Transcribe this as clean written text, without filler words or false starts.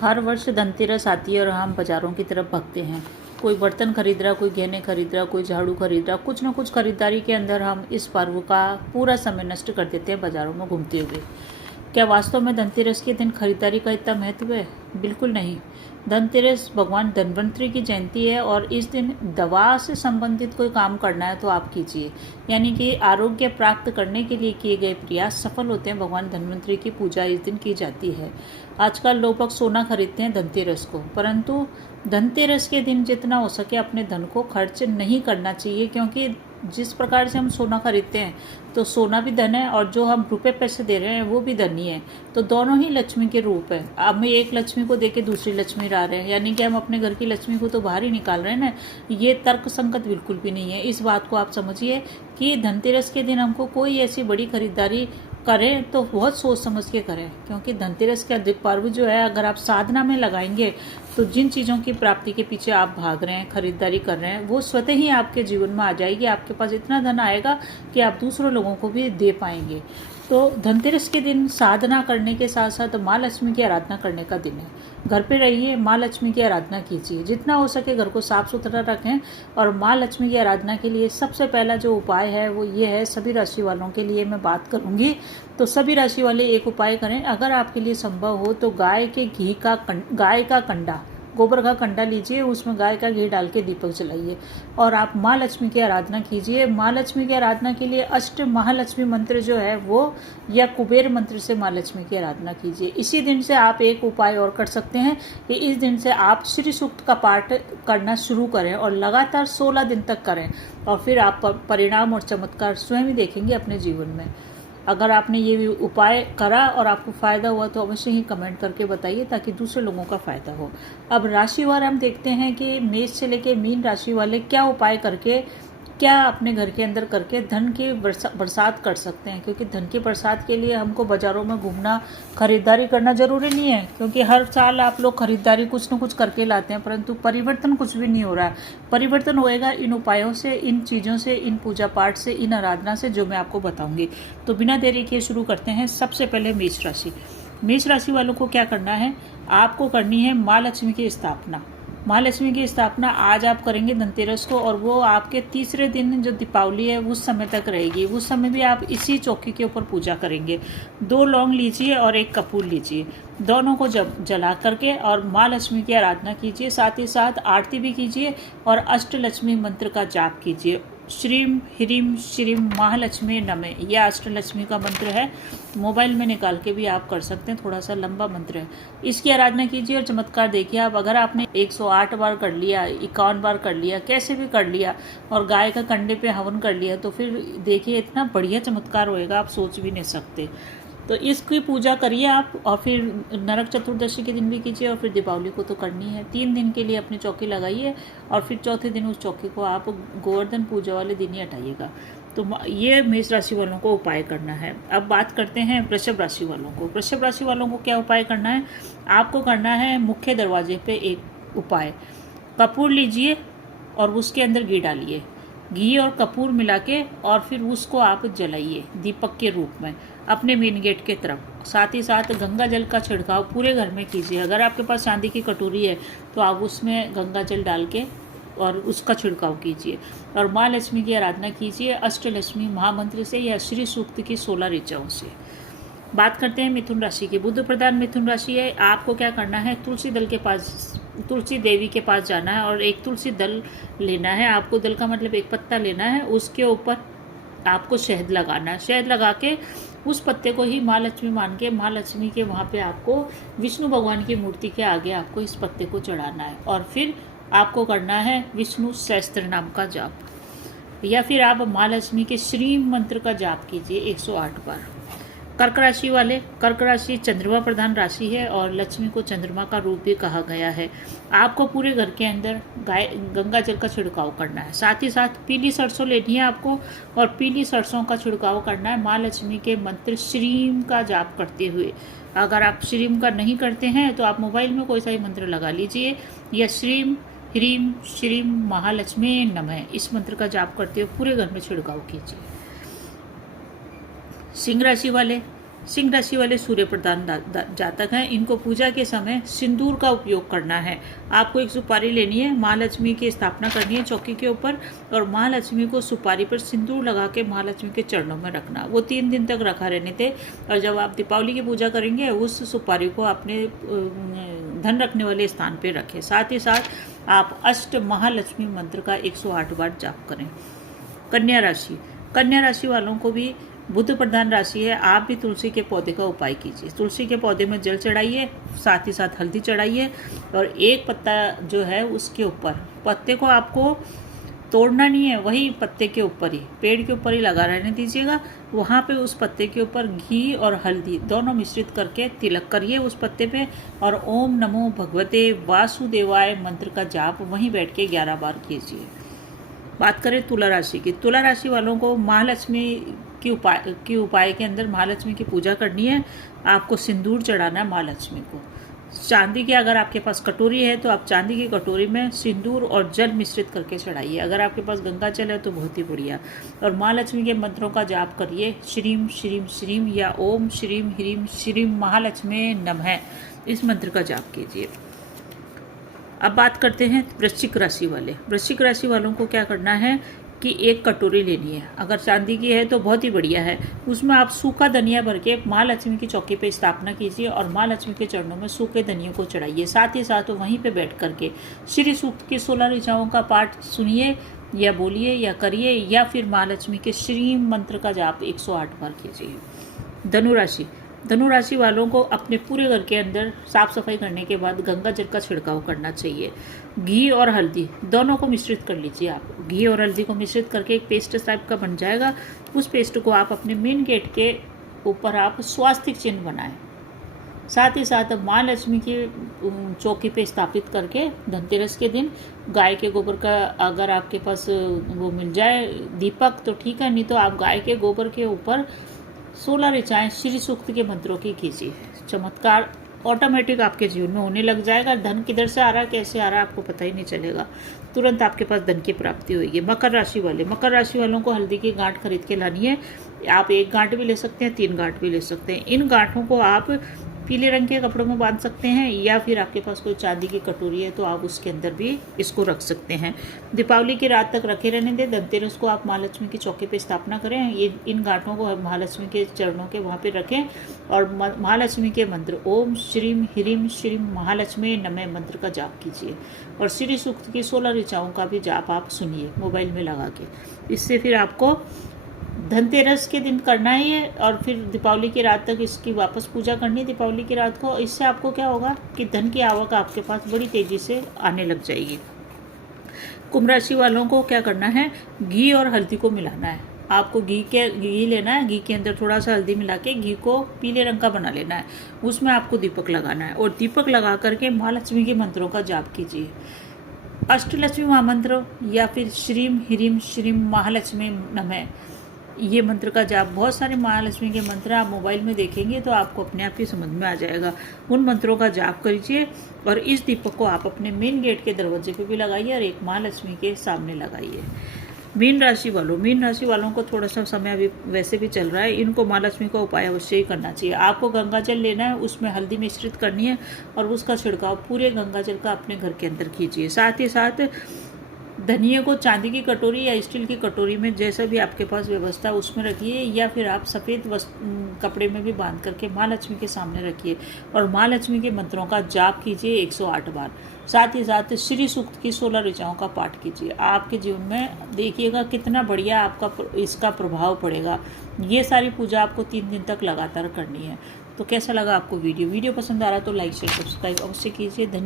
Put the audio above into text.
हर वर्ष धनतेरस आती है और हम बाज़ारों की तरफ भागते हैं। कोई बर्तन खरीद रहा, कोई गहने खरीद रहा, कोई झाड़ू खरीद रहा, कुछ ना कुछ खरीदारी के अंदर हम इस पर्व का पूरा समय नष्ट कर देते हैं बाज़ारों में घूमते हुए। क्या वास्तव में धनतेरस के दिन खरीदारी का इतना महत्व है? बिल्कुल नहीं। धनतेरस भगवान धन्वंतरि की जयंती है और इस दिन दवा से संबंधित कोई काम करना है तो आप कीजिए, यानी कि आरोग्य प्राप्त करने के लिए किए गए प्रयास सफल होते हैं। भगवान धन्वंतरि की पूजा इस दिन की जाती है। आजकल लोग सोना खरीदते हैं धनतेरस को, परंतु धनतेरस के दिन जितना हो सके अपने धन को खर्च नहीं करना चाहिए, क्योंकि जिस प्रकार से हम सोना खरीदते हैं तो सोना भी धन है और जो हम रुपए पैसे दे रहे हैं वो भी धन ही है। तो दोनों ही लक्ष्मी के रूप है। अब हम एक लक्ष्मी को देके दूसरी लक्ष्मी ला रहे हैं, यानी कि हम अपने घर की लक्ष्मी को तो बाहर ही निकाल रहे हैं ना। ये तर्क संगत बिल्कुल भी नहीं है। इस बात को आप समझिए कि धनतेरस के दिन हमको कोई ऐसी बड़ी खरीदारी करें तो बहुत सोच समझ के करें, क्योंकि धनतेरस का पर्व जो है अगर आप साधना में लगाएंगे तो जिन चीज़ों की प्राप्ति के पीछे आप भाग रहे हैं, खरीदारी कर रहे हैं, वो स्वतः ही आपके जीवन में आ जाएगी। आपके पास इतना धन आएगा कि आप दूसरों लोगों को भी दे पाएंगे। तो धनतेरस के दिन साधना करने के साथ साथ माँ लक्ष्मी की आराधना करने का दिन है। घर पे रहिए, माँ लक्ष्मी की आराधना कीजिए, जितना हो सके घर को साफ सुथरा रखें। और माँ लक्ष्मी की आराधना के लिए सबसे पहला जो उपाय है वो ये है, सभी राशि वालों के लिए मैं बात करूंगी। तो सभी राशि वाले एक उपाय करें, अगर आपके लिए संभव हो तो गाय का कंडा, गोबर का कंडा लीजिए, उसमें गाय का घी डाल के दीपक जलाइए और आप माँ लक्ष्मी की आराधना कीजिए। माँ लक्ष्मी की आराधना के लिए अष्ट महालक्ष्मी मंत्र जो है वो या कुबेर मंत्र से माँ लक्ष्मी की आराधना कीजिए। इसी दिन से आप एक उपाय और कर सकते हैं कि इस दिन से आप श्री सूक्त का पाठ करना शुरू करें और लगातार 16 दिन तक करें, और फिर आप परिणाम और चमत्कार स्वयं ही देखेंगे अपने जीवन में। अगर आपने ये भी उपाय करा और आपको फ़ायदा हुआ तो अवश्य ही कमेंट करके बताइए, ताकि दूसरे लोगों का फ़ायदा हो। अब राशिवार हम देखते हैं कि मेष से लेके मीन राशि वाले क्या उपाय करके, क्या अपने घर के अंदर करके धन की बरसात कर सकते हैं। क्योंकि धन की बरसात के लिए हमको बाज़ारों में घूमना, खरीदारी करना ज़रूरी नहीं है, क्योंकि हर साल आप लोग खरीदारी कुछ न कुछ करके लाते हैं, परंतु परिवर्तन कुछ भी नहीं हो रहा है। परिवर्तन होएगा इन उपायों से, इन चीज़ों से, इन पूजा पाठ से, इन आराधना से, जो मैं आपको बताऊंगी। तो बिना देरी किए शुरू करते हैं। सबसे पहले मेष राशि। मेष राशि वालों को क्या करना है, आपको करनी है माँ लक्ष्मी की स्थापना। माँ लक्ष्मी की स्थापना आज आप करेंगे धनतेरस को, और वो आपके तीसरे दिन जो दीपावली है उस समय तक रहेगी। उस समय भी आप इसी चौकी के ऊपर पूजा करेंगे। 2 लौंग लीजिए और 1 कपूर लीजिए, दोनों को जला करके और माँ लक्ष्मी की आराधना कीजिए। साथ ही साथ आरती भी कीजिए और अष्टलक्ष्मी मंत्र का जाप कीजिए। श्रीम ह्रीम श्रीम महालक्ष्मी नमः, यह अष्टलक्ष्मी का मंत्र है। मोबाइल में निकाल के भी आप कर सकते हैं, थोड़ा सा लंबा मंत्र है। इसकी आराधना कीजिए और चमत्कार देखिए आप। अगर आपने 108 बार कर लिया, 51 बार कर लिया, कैसे भी कर लिया, और गाय का कंडे पे हवन कर लिया, तो फिर देखिए इतना बढ़िया चमत्कार होएगा, आप सोच भी नहीं सकते। तो इसकी पूजा करिए आप, और फिर नरक चतुर्दशी के दिन भी कीजिए, और फिर दीपावली को तो करनी है। 3 दिन के लिए अपनी चौकी लगाइए और फिर चौथे दिन उस चौकी को आप गोवर्धन पूजा वाले दिन ही हटाइएगा। तो ये मेष राशि वालों को उपाय करना है। अब बात करते हैं वृषभ राशि वालों को। वृषभ राशि वालों को क्या उपाय करना है, आपको करना है मुख्य दरवाजे पे एक उपाय। कपूर लीजिए और उसके अंदर घी डालिए, घी और कपूर मिला के, और फिर उसको आप जलाइए दीपक के रूप में अपने मेन गेट के तरफ। साथ ही साथ गंगा जल का छिड़काव पूरे घर में कीजिए। अगर आपके पास चांदी की कटोरी है तो आप उसमें गंगा जल डाल के और उसका छिड़काव कीजिए, और माँ लक्ष्मी की आराधना कीजिए अष्टलक्ष्मी महामंत्र से या श्री सूक्त की 16 ऋचाओं से। बात करते हैं मिथुन राशि की। बुध प्रधान मिथुन राशि है। आपको क्या करना है, तुलसी दल के पास, तुलसी देवी के पास जाना है और एक तुलसी दल लेना है। आपको दल का मतलब एक पत्ता लेना है, उसके ऊपर आपको शहद लगाना है। शहद लगा के उस पत्ते को ही माँ लक्ष्मी मान के, माँ लक्ष्मी के वहाँ पे आपको विष्णु भगवान की मूर्ति के आगे आपको इस पत्ते को चढ़ाना है, और फिर आपको करना है विष्णु सहस्त्र नाम का जाप, या फिर आप माँ लक्ष्मी के श्री मंत्र का जाप कीजिए 108 बार। कर्क राशि वाले, कर्क राशि चंद्रमा प्रधान राशि है और लक्ष्मी को चंद्रमा का रूप भी कहा गया है। आपको पूरे घर के अंदर गंगा जल का छिड़काव करना है। साथ ही साथ पीली सरसों लेनी है आपको, और पीली सरसों का छिड़काव करना है माँ लक्ष्मी के मंत्र श्रीम का जाप करते हुए। अगर आप श्रीम का नहीं करते हैं तो आप मोबाइल में कोई सा ही मंत्र लगा लीजिए, या श्रीम ह्रीम श्रीम महालक्ष्मी नमः, इस मंत्र का जाप करते हुए पूरे घर में छिड़काव कीजिए। सिंह राशि वाले, सिंह राशि वाले सूर्य प्रधान जातक हैं। इनको पूजा के समय सिंदूर का उपयोग करना है। आपको एक सुपारी लेनी है, महालक्ष्मी की स्थापना करनी है चौकी के ऊपर, और महालक्ष्मी को सुपारी पर सिंदूर लगा के महालक्ष्मी के चरणों में रखना। वो 3 दिन तक रखा रहने थे, और जब आप दीपावली की पूजा करेंगे उस सुपारी को अपने धन रखने वाले स्थान पर रखें। साथ ही साथ आप अष्ट महालक्ष्मी मंत्र का 108 बार जाप करें। कन्या राशि, कन्या राशि वालों को भी बुध प्रधान राशि है। आप भी तुलसी के पौधे का उपाय कीजिए। तुलसी के पौधे में जल चढ़ाइए, साथ ही साथ हल्दी चढ़ाइए, और एक पत्ता जो है उसके ऊपर, पत्ते को आपको तोड़ना नहीं है, वही पत्ते के ऊपर ही, पेड़ के ऊपर ही लगा रहने दीजिएगा। वहाँ पे उस पत्ते के ऊपर घी और हल्दी दोनों मिश्रित करके तिलक करिए उस पत्ते पे, और ओम नमो भगवते वासुदेवाय मंत्र का जाप वहीं बैठ के 11 बार कीजिए। बात करें तुला राशि की, तुला राशि वालों को महालक्ष्मी की उपाय के अंदर महालक्ष्मी की पूजा करनी है। आपको सिंदूर चढ़ाना है महालक्ष्मी को। चांदी की अगर आपके पास कटोरी है तो आप चांदी की कटोरी में सिंदूर और जल मिश्रित करके चढ़ाइए। अगर आपके पास गंगा जल है तो बहुत ही बढ़िया। और महालक्ष्मी के मंत्रों का जाप करिए, श्रीम श्रीम श्रीम या ओम श्रीम ह्रीम श्रीम महालक्ष्मी नमः, इस मंत्र का जाप कीजिए। अब बात करते हैं वृश्चिक राशि वाले। वृश्चिक राशि वालों को क्या करना है कि एक कटोरी लेनी है, अगर चांदी की है तो बहुत ही बढ़िया है। उसमें आप सूखा धनिया भर के महालक्ष्मी की चौकी पे स्थापना कीजिए, और महालक्ष्मी के चरणों में सूखे धनिया को चढ़ाइए। साथ ही साथ वहीं पे बैठ करके श्री सूक्त की 16 ऋचाओं का पाठ सुनिए या बोलिए या करिए, या फिर महालक्ष्मी के श्री मंत्र का जाप 108 बार कीजिए। धनुराशि, धनुराशि वालों को अपने पूरे घर के अंदर साफ सफाई करने के बाद गंगा जल का छिड़काव करना चाहिए। घी और हल्दी दोनों को मिश्रित कर लीजिए। आप घी और हल्दी को मिश्रित करके एक पेस्ट टाइप का बन जाएगा। उस पेस्ट को आप अपने मेन गेट के ऊपर आप स्वास्तिक चिन्ह बनाएं। साथ ही साथ महालक्ष्मी की चौकी पे स्थापित करके धनतेरस के दिन गाय के गोबर का, अगर आपके पास वो मिल जाए दीपक तो ठीक है, नहीं तो आप गाय के गोबर के ऊपर 16 ऋचाएं श्री सूक्त के मंत्रों की कीजिए। चमत्कार ऑटोमेटिक आपके जीवन में होने लग जाएगा। धन किधर से आ रहा है, कैसे आ रहा है, आपको पता ही नहीं चलेगा। तुरंत आपके पास धन की प्राप्ति होगी। मकर राशि वाले, मकर राशि वालों को हल्दी की गांठ खरीद के लानी है। आप 1 गांठ भी ले सकते हैं, 3 गांठ भी ले सकते हैं। इन गांठों को आप पीले रंग के कपड़ों में बांध सकते हैं, या फिर आपके पास कोई चांदी की कटोरी है तो आप उसके अंदर भी इसको रख सकते हैं। दीपावली की रात तक रखे रहने दें। धनतेरस को आप महालक्ष्मी की चौकी पे स्थापना करें। ये इन गांठों को महालक्ष्मी के चरणों के वहाँ पे रखें, और महालक्ष्मी के मंत्र ओम श्रीम ह्रीम श्रीम महालक्ष्मी नमः मंत्र का जाप कीजिए। और श्री सूक्त की 16 ऋचाओं का भी जाप आप सुनिए मोबाइल में लगा के। इससे फिर आपको धनतेरस के दिन करना ही है, और फिर दीपावली की रात तक इसकी वापस पूजा करनी है दीपावली की रात को। इससे आपको क्या होगा कि धन की आवक आपके पास बड़ी तेजी से आने लग जाएगी। कुंभ राशि वालों को क्या करना है, घी और हल्दी को मिलाना है। आपको घी लेना है, घी के अंदर थोड़ा सा हल्दी मिला के घी को पीले रंग का बना लेना है। उसमें आपको दीपक लगाना है, और दीपक लगा करके महालक्ष्मी के मंत्रों का जाप कीजिए। अष्टलक्ष्मी महामंत्र या फिर श्रीम ह्रीम श्रीम महालक्ष्मी नमः, ये मंत्र का जाप, बहुत सारे महालक्ष्मी के मंत्र आप मोबाइल में देखेंगे तो आपको अपने आप ही समझ में आ जाएगा। उन मंत्रों का जाप करिए, और इस दीपक को आप अपने मेन गेट के दरवाजे पे भी लगाइए, और एक महालक्ष्मी के सामने लगाइए। मीन राशि वालों को थोड़ा सा समय अभी वैसे भी चल रहा है, इनको महालक्ष्मी का उपाय अवश्य ही करना चाहिए। आपको गंगा जल लेना है, उसमें हल्दी मिश्रित करनी है, और उसका छिड़काव पूरे गंगा जल का अपने घर के अंदर कीजिए। साथ ही साथ धनिया को चांदी की कटोरी या स्टील की कटोरी में, जैसा भी आपके पास व्यवस्था उसमें रखिए, या फिर आप सफ़ेद कपड़े में भी बांध करके महालक्ष्मी के सामने रखिए, और महालक्ष्मी के मंत्रों का जाप कीजिए 108 बार। साथ ही साथ श्री सूक्त की 16 ऋचाओं का पाठ कीजिए। आपके जीवन में देखिएगा कितना बढ़िया आपका इसका प्रभाव पड़ेगा। ये सारी पूजा आपको 3 दिन तक लगातार करनी है। तो कैसा लगा आपको वीडियो पसंद आ रहा तो लाइक शेयर सब्सक्राइब अवश्य कीजिए। धन्यवाद।